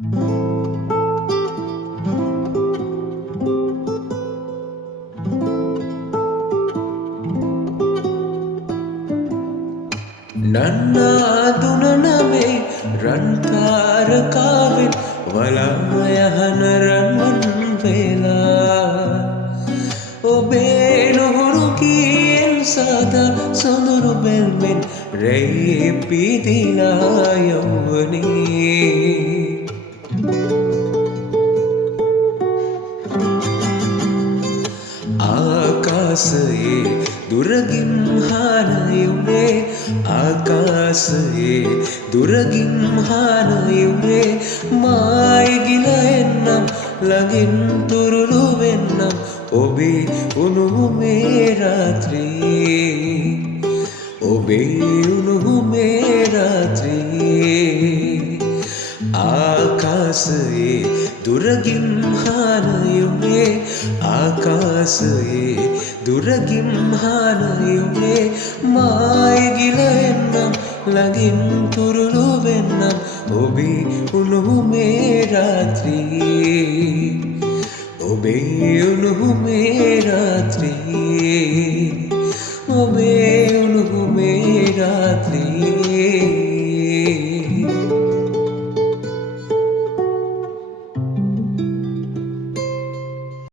ನನ್ನ දුනනමේ රන්තාරකාවෙන් වලායහනරන්වන් වෙලා ඔබේ නොහුරු කියෙන් සදා සොඳුරු බැල්මෙන් රැයි පිදිලා යවුවනේ ආකාශයේ දුරගින් හානයුනේ ආකාශයේ දුරගින් හානයුනේ මායි ගිලා එන්නම් ළඟින් තුරුළු වෙන්නම් ඔබේ උණුහුමේ රාත්‍රියේ ඔබේ උණුහුමේ රාත්‍රියේ ආකාශයේ දුරගින් හානයුනේ ආකාශයේ දුරගින් හානයුනේ මායි ගිලා එන්නම් ළඟින් තුරුළු වෙන්නම් ඔබේ උණුහුමේ රාත්‍රියේ ඔබේ උණුහුමේ රාත්‍රියේ ඔබේ උණුහුමේ රාත්‍රියේ